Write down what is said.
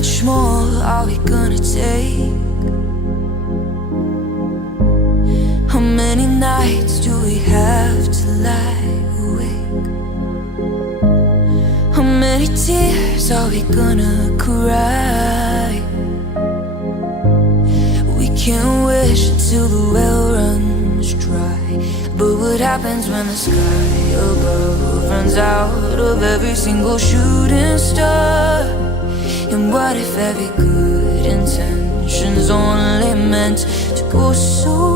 much more are we gonna take? How many nights do we have to lie awake? How many tears are we gonna cry? We can't wish until the well runs dry. But what happens when the sky above runs out of every single shooting star? And what if every good intention's only meant to go so